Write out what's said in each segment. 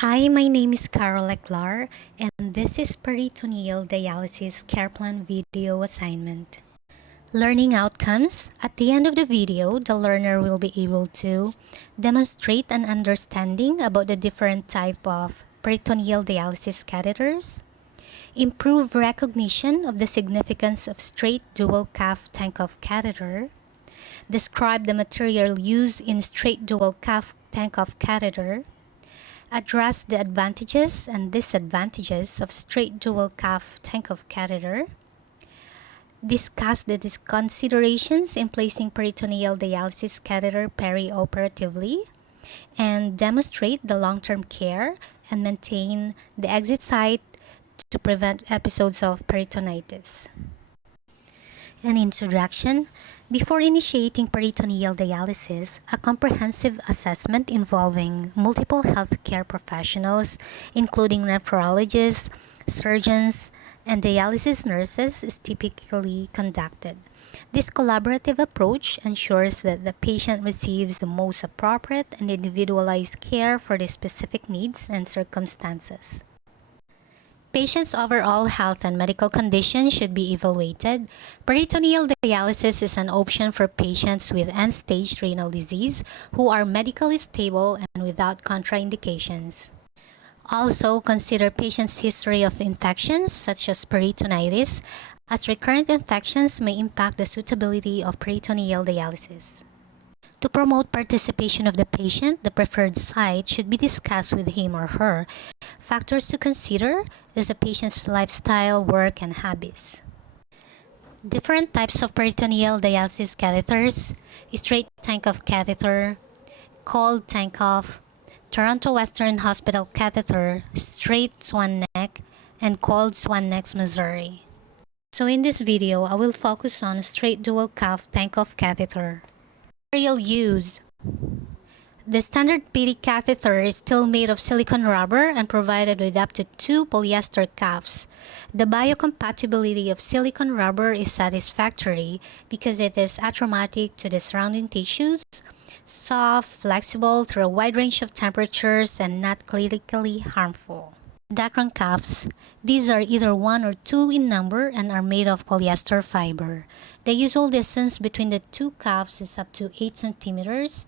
Hi, my name is Carol Eclar, and this is peritoneal dialysis care plan video assignment. Learning outcomes. At the end of the video, the learner will be able to demonstrate an understanding about the different type of peritoneal dialysis catheters, improve recognition of the significance of straight dual cuff tank-off catheter, describe the material used in straight dual cuff tank-off catheter, address the advantages and disadvantages of straight dual cuff tank-off catheter, discuss the considerations in placing peritoneal dialysis catheter perioperatively, and demonstrate the long-term care and maintain the exit site to prevent episodes of peritonitis. An introduction. Before initiating peritoneal dialysis, a comprehensive assessment involving multiple healthcare professionals, including nephrologists, surgeons, and dialysis nurses, is typically conducted. This collaborative approach ensures that the patient receives the most appropriate and individualized care for their specific needs and circumstances. Patients' overall health and medical condition should be evaluated. Peritoneal dialysis is an option for patients with end-stage renal disease who are medically stable and without contraindications. Also, consider patients' history of infections such as peritonitis, as recurrent infections may impact the suitability of peritoneal dialysis. To promote participation of the patient, the preferred site should be discussed with him or her. Factors to consider is the patient's lifestyle, work, and habits. Different types of peritoneal dialysis catheters: straight tank-off catheter, cold tank-off, Toronto Western Hospital catheter, straight swan neck, and cold swan neck, Missouri. So in this video, I will focus on straight dual cuff tank-off catheter. Material use. The standard PD catheter is still made of silicone rubber and provided with up to 2 polyester cuffs. The biocompatibility of silicone rubber is satisfactory because it is atraumatic to the surrounding tissues, soft, flexible through a wide range of temperatures, and not clinically harmful. Dacron cuffs. These are either 1 or 2 in number and are made of polyester fiber. The usual distance between the two cuffs is up to 8 centimeters,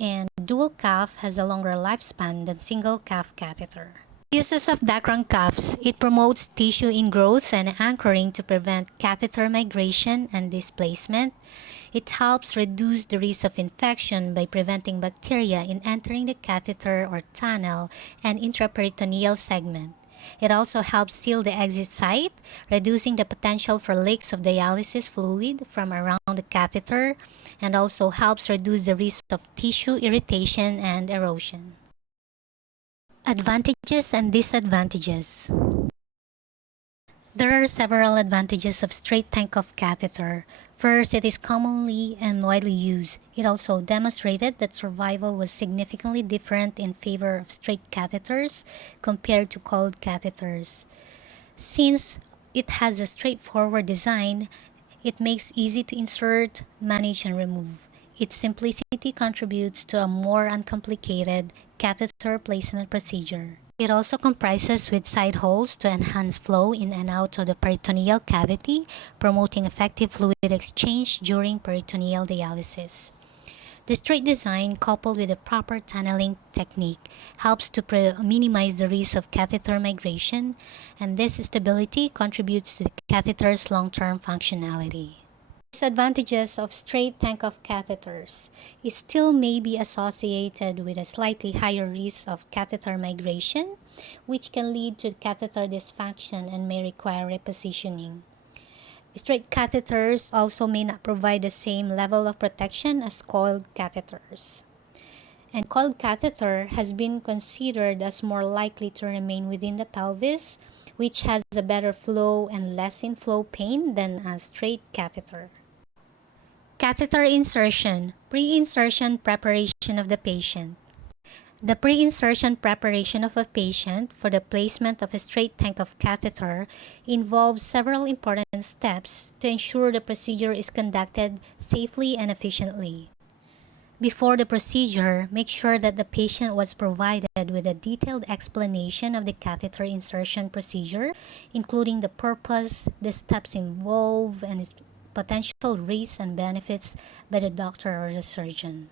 and dual cuff has a longer lifespan than single cuff catheter. Uses of Dacron cuffs. It promotes tissue ingrowth and anchoring to prevent catheter migration and displacement. It helps reduce the risk of infection by preventing bacteria in entering the catheter or tunnel and intraperitoneal segment. It also helps seal the exit site, reducing the potential for leaks of dialysis fluid from around the catheter, and also helps reduce the risk of tissue irritation and erosion. Advantages and disadvantages. There are several advantages of straight tank-off catheter. First, it is commonly and widely used. It also demonstrated that survival was significantly different in favor of straight catheters compared to cold catheters. Since it has a straightforward design, it makes easy to insert, manage, and remove. Its simplicity contributes to a more uncomplicated catheter placement procedure. It also comprises with side holes to enhance flow in and out of the peritoneal cavity, promoting effective fluid exchange during peritoneal dialysis. The straight design, coupled with a proper tunneling technique, helps to minimize the risk of catheter migration, and this stability contributes to the catheter's long-term functionality. Disadvantages of straight tank-off catheters. It still may be associated with a slightly higher risk of catheter migration, which can lead to catheter dysfunction and may require repositioning. Straight catheters also may not provide the same level of protection as coiled catheters. And coiled catheter has been considered as more likely to remain within the pelvis, which has a better flow and less inflow pain than a straight catheter. Catheter insertion. Pre-insertion preparation of the patient. The pre-insertion preparation of a patient for the placement of a straight tank-off catheter involves several important steps to ensure the procedure is conducted safely and efficiently. Before the procedure, make sure that the patient was provided with a detailed explanation of the catheter insertion procedure, including the purpose, the steps involved, and its potential risks and benefits by the doctor or the surgeon.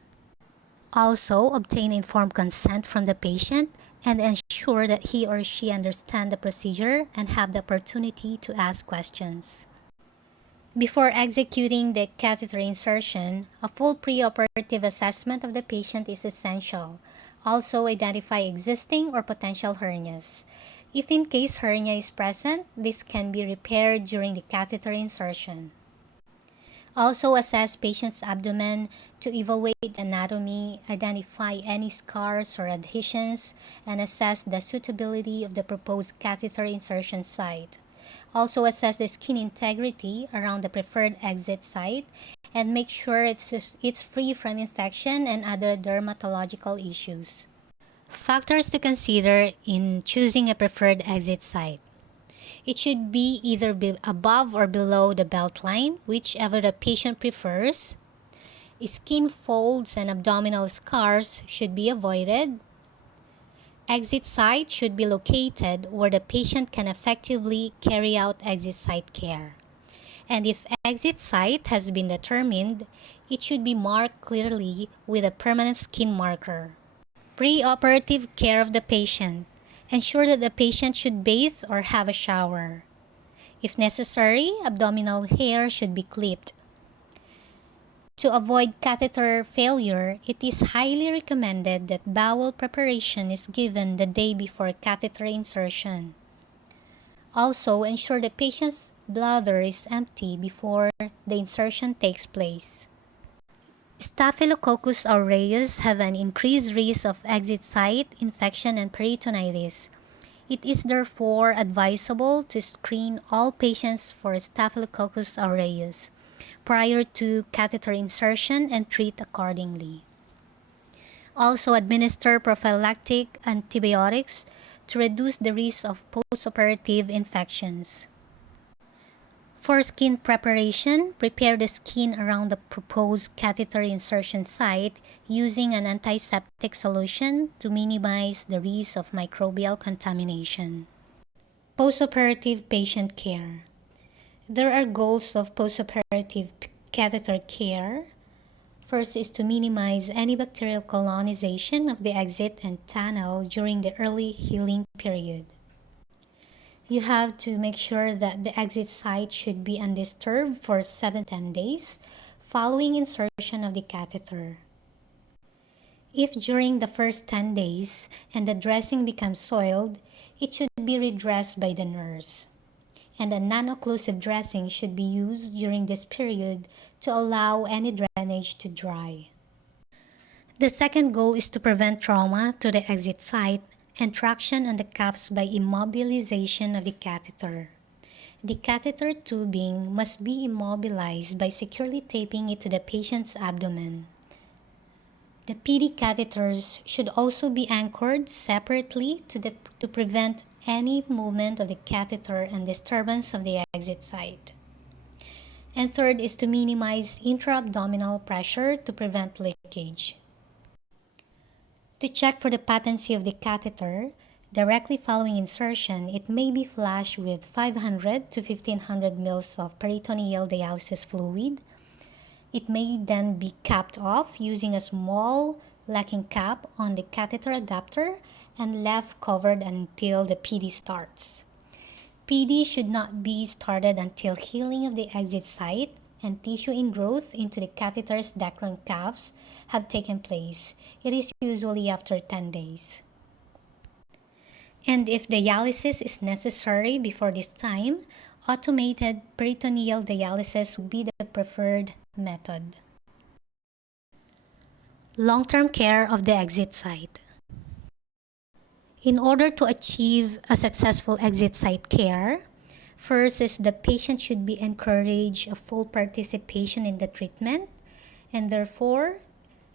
Also, obtain informed consent from the patient and ensure that he or she understands the procedure and have the opportunity to ask questions. Before executing the catheter insertion, a full preoperative assessment of the patient is essential. Also, identify existing or potential hernias. If in case hernia is present, this can be repaired during the catheter insertion. Also, assess patient's abdomen to evaluate anatomy, identify any scars or adhesions, and assess the suitability of the proposed catheter insertion site. Also, assess the skin integrity around the preferred exit site and make sure it's free from infection and other dermatological issues. Factors to consider in choosing a preferred exit site. It should be either above or below the belt line, whichever the patient prefers. Skin folds and abdominal scars should be avoided. Exit site should be located where the patient can effectively carry out exit site care. And if exit site has been determined, it should be marked clearly with a permanent skin marker. Preoperative care of the patient. Ensure that the patient should bathe or have a shower. If necessary, abdominal hair should be clipped. To avoid catheter failure, it is highly recommended that bowel preparation is given the day before catheter insertion. Also, ensure the patient's bladder is empty before the insertion takes place. Staphylococcus aureus have an increased risk of exit site infection and peritonitis. It is therefore advisable to screen all patients for Staphylococcus aureus prior to catheter insertion and treat accordingly. Also, administer prophylactic antibiotics to reduce the risk of postoperative infections. For skin preparation, prepare the skin around the proposed catheter insertion site using an antiseptic solution to minimize the risk of microbial contamination. Postoperative patient care. There are goals of postoperative catheter care. First is to minimize any bacterial colonization of the exit and tunnel during the early healing period. You have to make sure that the exit site should be undisturbed for 7 to 10 days following insertion of the catheter. If during the first 10 days and the dressing becomes soiled, it should be redressed by the nurse. And a non-occlusive dressing should be used during this period to allow any drainage to dry. The second goal is to prevent trauma to the exit site and traction on the cuffs by immobilization of the catheter. The catheter tubing must be immobilized by securely taping it to the patient's abdomen. The PD catheters should also be anchored separately to prevent any movement of the catheter and disturbance of the exit site. And third is to minimize intra-abdominal pressure to prevent leakage. To check for the patency of the catheter, directly following insertion, it may be flushed with 500 to 1500 ml of peritoneal dialysis fluid. It may then be capped off using a small locking cap on the catheter adapter and left covered until the PD starts. PD should not be started until healing of the exit site and tissue ingrowth into the catheter's Dacron cuffs have taken place. It is usually after 10 days. And if dialysis is necessary before this time, automated peritoneal dialysis would be the preferred method. Long-term care of the exit site. In order to achieve a successful exit site care, first is the patient should be encouraged a full participation in the treatment and therefore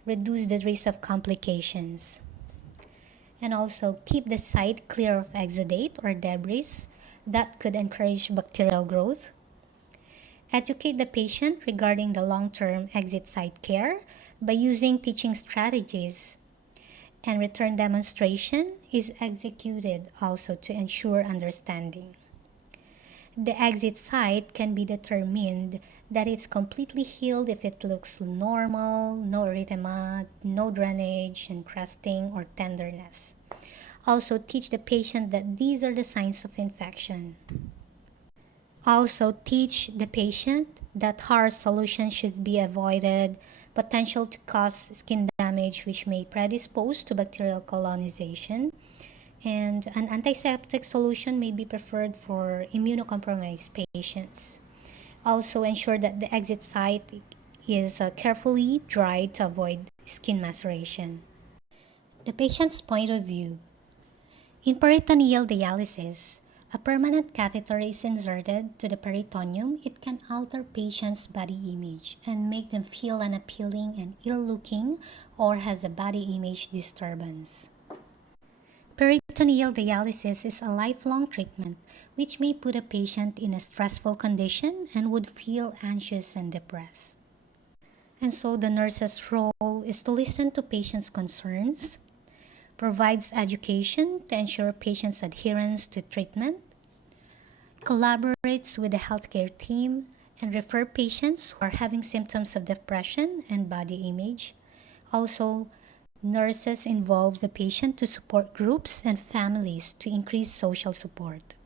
reduce the risk of complications. And also keep the site clear of exudate or debris that could encourage bacterial growth. Educate the patient regarding the long-term exit site care by using teaching strategies, and return demonstration is executed also to ensure understanding. The exit site can be determined that it's completely healed if it looks normal, no erythema, no drainage, and crusting or tenderness. Also, teach the patient that these are the signs of infection. Also, teach the patient that harsh solutions should be avoided, potential to cause skin damage which may predispose to bacterial colonization, and an antiseptic solution may be preferred for immunocompromised patients. Also, ensure that the exit site is carefully dried to avoid skin maceration. The patient's point of view. In peritoneal dialysis, a permanent catheter is inserted to the peritoneum. It can alter patients' body image and make them feel unappealing and ill-looking or has a body image disturbance. Peritoneal dialysis is a lifelong treatment which may put a patient in a stressful condition and would feel anxious and depressed. And so the nurse's role is to listen to patients' concerns, provides education to ensure patients' adherence to treatment, collaborates with the healthcare team, and refer patients who are having symptoms of depression and body image. Also, nurses involve the patient to support groups and families to increase social support.